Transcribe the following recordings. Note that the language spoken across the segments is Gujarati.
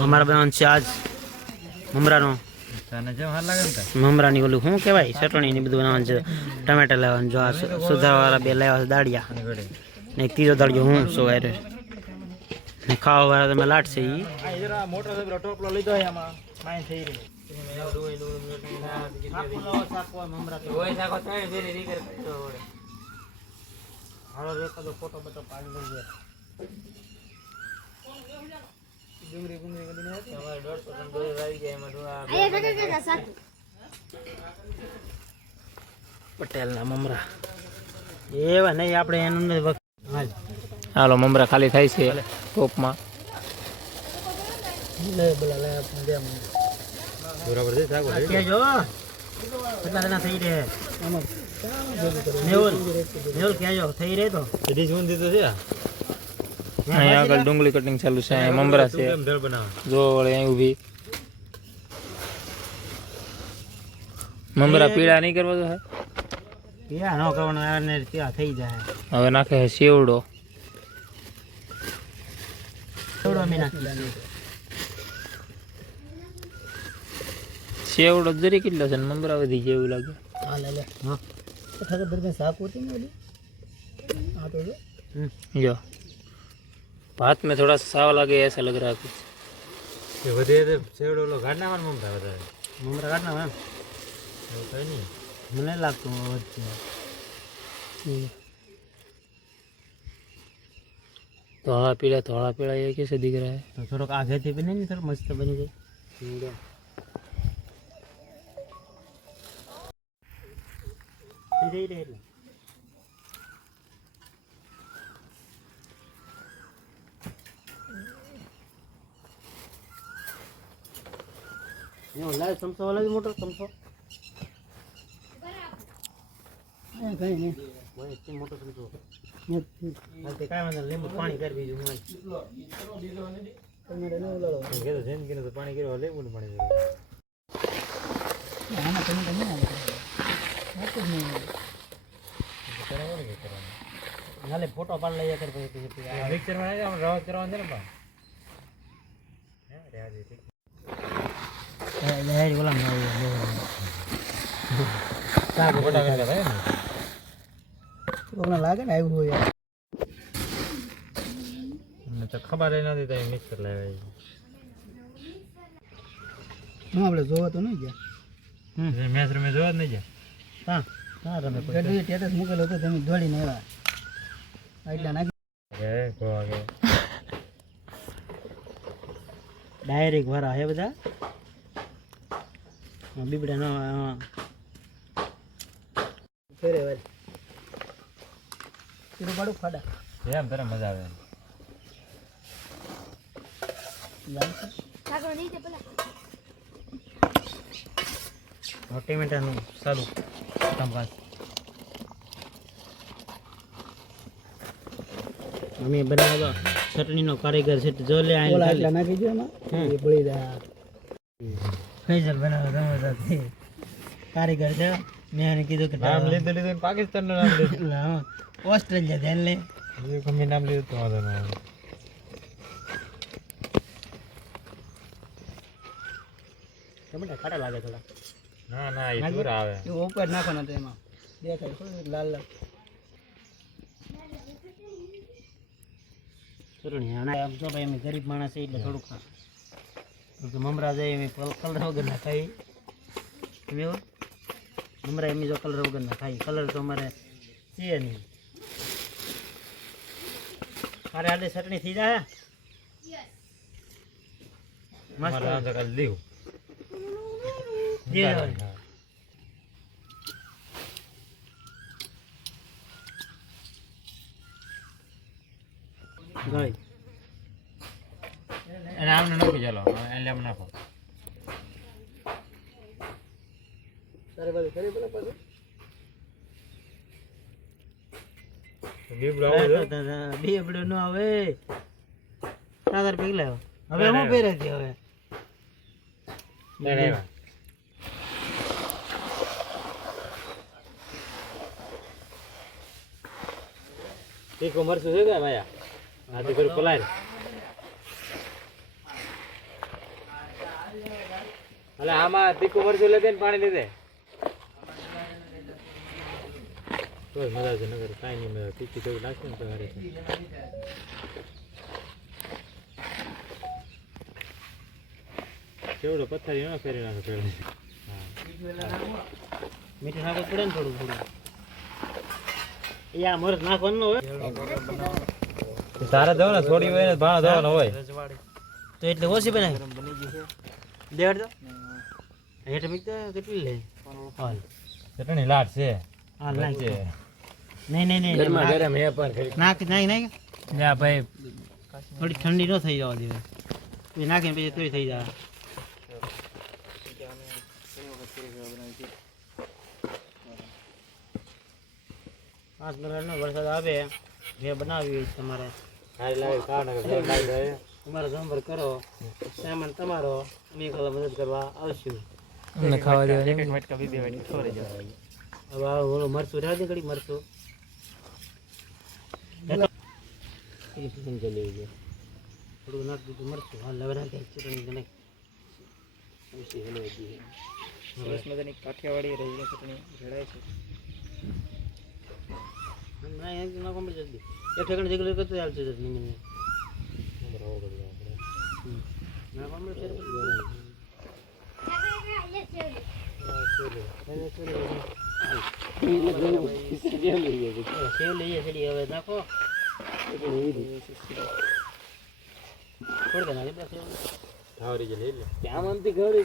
અમારા બનાવવાનું છે આજ મમરાનો મમરાની ઓલું શું કહેવાય ચટણી ને બધું બનાવવાનું છે. ટમેટા લેવાનું જો આ સુધારવાળા બે લેવા દાળિયા ને એક ત્રીજો દાળિયો હું શું વાયરે ને ખાવા વાળા તમે લાટ છે મોટો ટોપલો લીધો એમાં થઈ રહી ફોટો બતો પાડી લઈએ પટેલ ના મમરા એવા નહીં આપણે એનું હાલો મમરા ખાલી થાય છે ટોપમાં બરાબર છે કેટલા જણા થઈ રહે મેહુલ કહેજો થઈ રહે તો છે અહીંયા આગળ ડુંગળી કટિંગ ચાલુ છે. અહીંયા મમરા છે જો અહીં ઊભી મમરા પીળા નહીં કરવા તો હે પીળા ન કરવાનો ત્યાં થઈ જાય. હવે નાખે છે સેવડો સેવડો જરી કેટલો છે મમરા વધી જેવું લાગે. जो भात में थोड़ा साव लगे ऐसा लग रहा है कुछ ये वधे तो सेवड़ो लो गाड़ना मन ममरा बता ममरा गाड़ना मैम वो कहीं नहीं મને લાગતું વચ્ચે धोला पीला ये कैसे दिख रहा है तो थोड़ा आगे थे भी नहीं थोड़ा मस्त बन गए लाइव चमचो वाला भी मोटर चमचो कहीं नहीं वो इतनी मोटर चमचो ते काय म्हणा लिंबू पाणी कर बीजू मग कन्नड ने उलालो के तो जेन के तो पाणी कर लिंबू पाणी कर आना कन्नड नहीं आले तो नहीं नाले फोटो पाड लई कर पिक्चर में हम रावत करवा दे ना रे आज ठीक है बोला ना साग फोटा कर रहा है तो लागे ना आयो यार મને તો ખબર જ નથી તો મિક્સર લાવ્યા હું આપણે જોવા તો નહીં ગયા મેચ રમે જોવા જ નહીં ગયા હા હા રમે પછી સ્ટેટસ મૂકેલો હતો તમે દોડીને આવ્યા એટલા નાખી એ ગોવા ગયો ડાયરેક્ટ ભરા હે બધા બીબડા નો ફેરે વાળી તીરું પાડું ખાડા એમ તારે મજા આવે ટમેટાનું સારું કામકાજ અમે બનાવવા ચટણીનો કારીગર છે જો લે આટલા નાખી દો એમાં એ બળી જાય ફેજલ બનાવવા જમા કારીગર છે મેં એને કીધું કે નામ લીધું પાકિસ્તાનનું નામ લીધું ઓસ્ટ્રેલિયા ધ્યાન લે ગમે નામ લીધું તો વાંધો ના આવે ટમેટા ખાટા લાગે થોડા ના ના એ પૂરા આવે એ ઉપર નાખવાનો તો એમાં દેખાય થોડું લાલ લાલ ચટણી આના આમ જો ભાઈ અમે ગરીબ માણસ છે એટલે થોડુંક તો મમરા જાય એમ કલર વગર ના ખાઈ એવું મમરા એમ જો કલર વગર ના ખાઈ કલર તો અમારે છે નહીં અરે આડે ચટણી થઈ જાય મસ્ત દેવ ગઈ અને આમને નાખી ચાલો એટલે આમ નાખો તારે બાજુ કરી પેલા પાછું બીબડો આવે બીબડો નો આવે તાર પગલા હવે હું પહેરે છે હવે તીખું મરચું છે કે ભાઈ આ તો પેલું પલાય એટલે આમાં તીખું મરચું લેતે ને પાણી લીધે તો મજા છે નગર કાંઈ નહીં મજા તીખી થોડી નાખશે ને તો હારે છે કેવડો પથ્થરી ન ફેરી નાખો પેલું મીઠું નાખવું પડે ને થોડું થોડું યા મરચ નાખવાનું ન હોય તારે દો ને થોડી હોય ને ભાણો દવાનો હોય તો એટલે ઓછી બનાવી દેડ દો હેઠ મીક તો કેટલી લે હાલ ચટણી લાટ છે હાલ નાખ નહીં ગરમા ગરમ હે પણ નાખ જા ભાઈ થોડી ઠંડી ન થઈ જવા દેવે પછી નાખીને પછી તોય થઈ જાય પાંચ મિનિટનો વરસાદ આવે જે બનાવી તમારે તમારે જમર કરો સામાન તમારો અમે કલા મદદ કરવા આવશું ખાવા દેવા હવે ઓલો મરચું રહેવા દે ઘડી મરચું થોડું નાખ દીધું મરચું હા લવે નાખી ચટણી નાખ સરસ મજાની કાઠિયાવાડી રહી ચટણી જડાય છે નાખો મળે જલ્દી એક ઠેકાણે જગ્યા કરતો ચાલશે ચટણી મને હવે નાખો થોડી નાખી ક્યાં મનથી ઘરે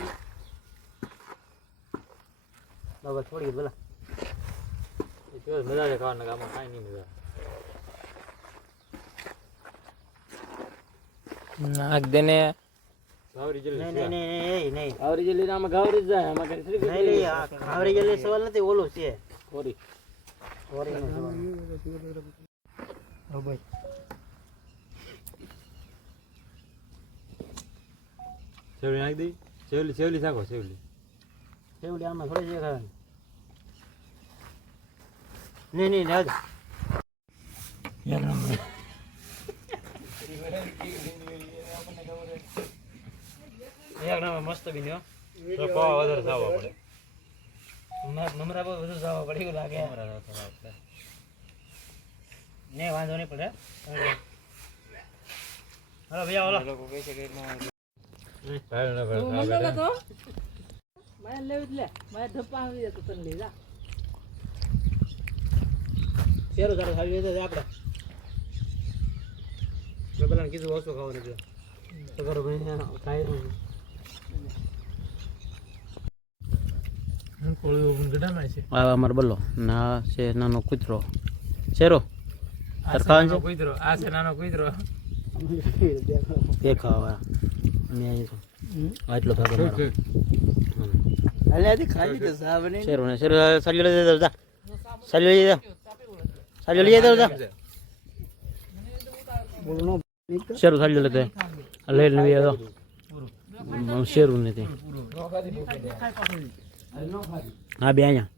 બાબા થોડી બોલા મજા છે ખાવાના આમાં કાંઈ નહીં મજા નાખ દેને ગાવરી જલ્દી નહીં ગાવરી જલ્દી આમાં ગાવરી જ જાય આમાં કઈ નહીં આવરી જલ્દી સવાલ નથી ઓલું છે સોરી નો સવાલ ઓ ભાઈ સેવલી નાખ દઈ સેવલી શાકો સેવલી આમાં થોડી જગ્યા ખાવાની નહીં રાજ એક નંબર મસ્ત બન્યો તો પાવા વધારે સાવા પડે મમરા પર વધુ સાવા પડે એવું લાગે ને વાંધો નહીં પડે હાલો ભૈયા ઓલો લોકો કહે છે કે મારે લેવી જ લે મારે ધપ્પા આવી જતો તને લઈ જા શેરું તારું ખાવી તો આપણે મેં પેલા કીધું ઓછું ખાવાનું છે તો કરો ભાઈ ખાઈ અમારો બલ્લો ના છે નાનો કૂતરો શેરો ખાવાનું છે કૂતરો આ છે નાનો કૂતરો તે ખાવા મેં અહીં આટલો ભાગ શેરો ને શેરો સાલી લઈ જા સાલી લઈ જા સાલી લઈ જા શેરો સાલી લેતે લઈ ને આવ્યો શેરું નથી હા બે અહીંયા